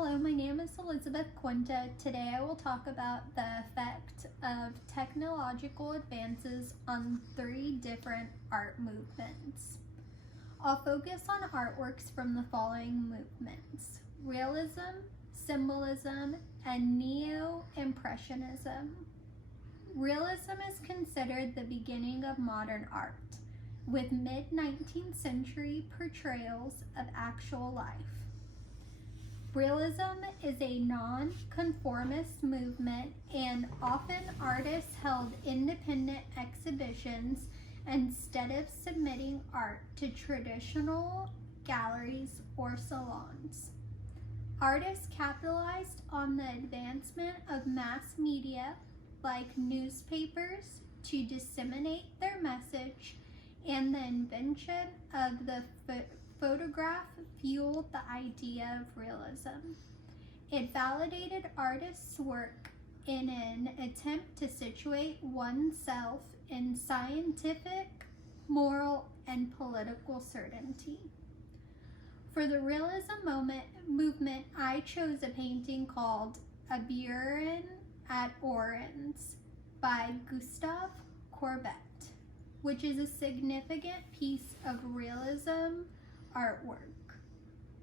Hello, my name is Elizabeth Quinta. Today I will talk about the effect of technological advances on 3 different art movements. I'll focus on artworks from the following movements: realism, symbolism, and neo-impressionism. Realism is considered the beginning of modern art, with mid-19th century portrayals of actual life. Realism is a non-conformist movement, and often artists held independent exhibitions instead of submitting art to traditional galleries or salons. Artists capitalized on the advancement of mass media like newspapers to disseminate their message, and the invention of the photograph fueled the idea of realism. It validated artists' work in an attempt to situate oneself in scientific, moral, and political certainty. For the realism movement, I chose a painting called A Burin at Orens by Gustave Courbet, which is a significant piece of realism artwork.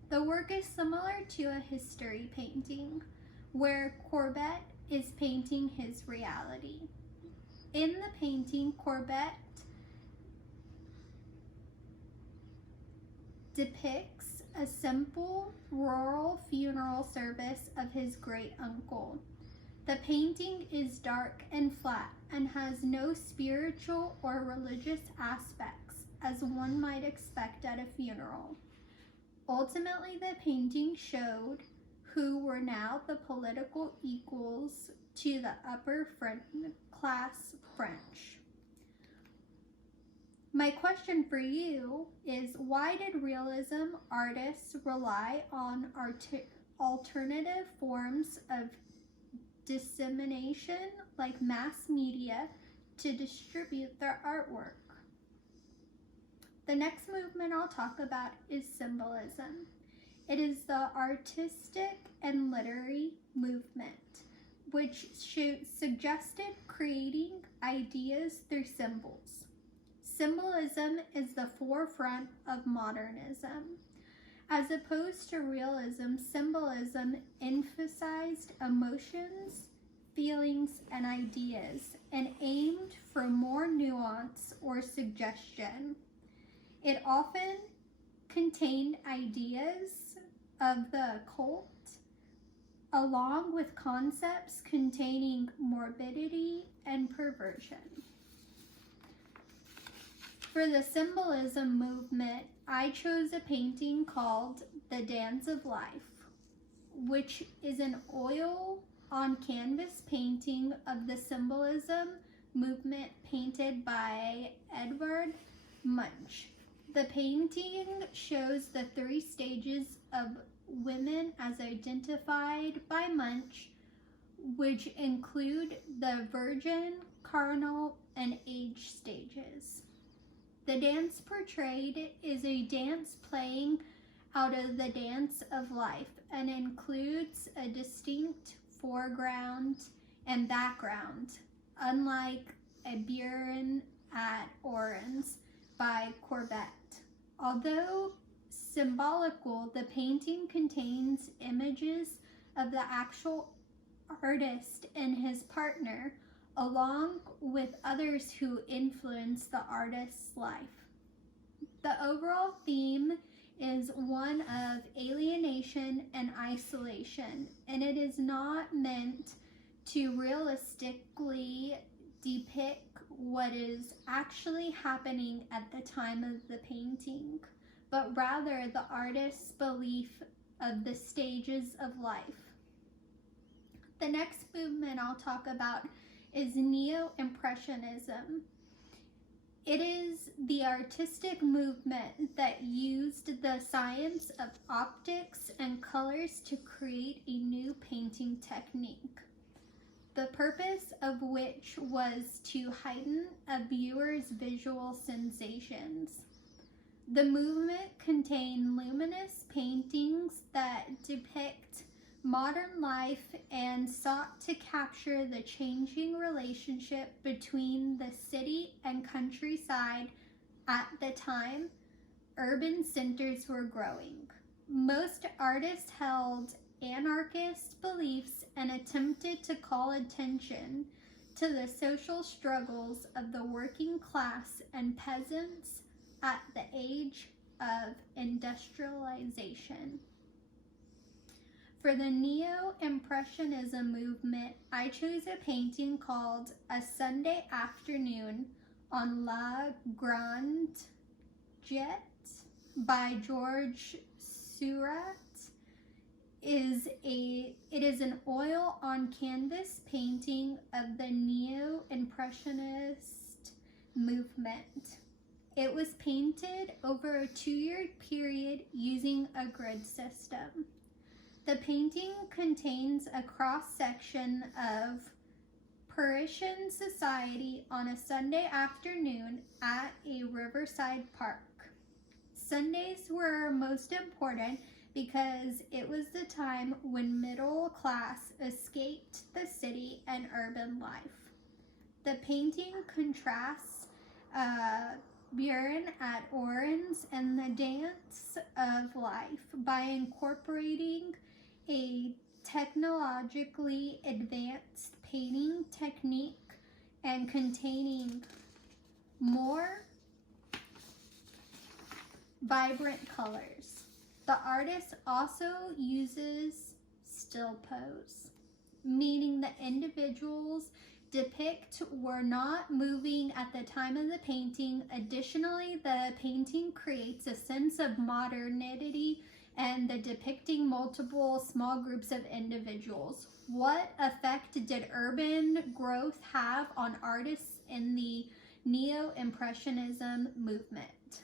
The work is similar to a history painting, where Courbet is painting his reality. In the painting, Courbet depicts a simple rural funeral service of his great-uncle. The painting is dark and flat and has no spiritual or religious aspects, as one might expect at a funeral. Ultimately, the painting showed who were now the political equals to the upper class French. My question for you is, why did realism artists rely on alternative forms of dissemination like mass media to distribute their artwork? The next movement I'll talk about is symbolism. It is the artistic and literary movement, which suggested creating ideas through symbols. Symbolism is the forefront of modernism. As opposed to realism, symbolism emphasized emotions, feelings, and ideas, and aimed for more nuance or suggestion. It often contained ideas of the occult, along with concepts containing morbidity and perversion. For the symbolism movement, I chose a painting called The Dance of Life, which is an oil on canvas painting of the symbolism movement painted by Edvard Munch. The painting shows the 3 stages of women as identified by Munch, which include the virgin, carnal, and age stages. The dance portrayed is a dance playing out of the dance of life and includes a distinct foreground and background, unlike A Burin at Orens by Courbet. Although symbolical, the painting contains images of the actual artist and his partner, along with others who influence the artist's life. The overall theme is one of alienation and isolation, and it is not meant to realistically depict what is actually happening at the time of the painting, but rather the artist's belief of the stages of life. The next movement I'll talk about is neo-impressionism. It is the artistic movement that used the science of optics and colors to create a new painting technique, the purpose of which was to heighten a viewer's visual sensations. The movement contained luminous paintings that depict modern life and sought to capture the changing relationship between the city and countryside at the time urban centers were growing. Most artists held anarchist beliefs and attempted to call attention to the social struggles of the working class and peasants at the age of industrialization. For the Neo-Impressionism movement, I chose a painting called A Sunday Afternoon on La Grande Jatte by Georges Seurat. It is an oil on canvas painting of the Neo-Impressionist movement. It was painted over a 2-year period using a grid system. The painting contains a cross-section of Parisian society on a Sunday afternoon at a riverside park. Sundays were most important because it was the time when middle class escaped the city and urban life. The painting contrasts Buren at Oren's and the dance of life by incorporating a technologically advanced painting technique and containing more vibrant colors. The artist also uses still pose, meaning the individuals depicted were not moving at the time of the painting. Additionally, the painting creates a sense of modernity and the depicting multiple small groups of individuals. What effect did urban growth have on artists in the Neo-Impressionism movement?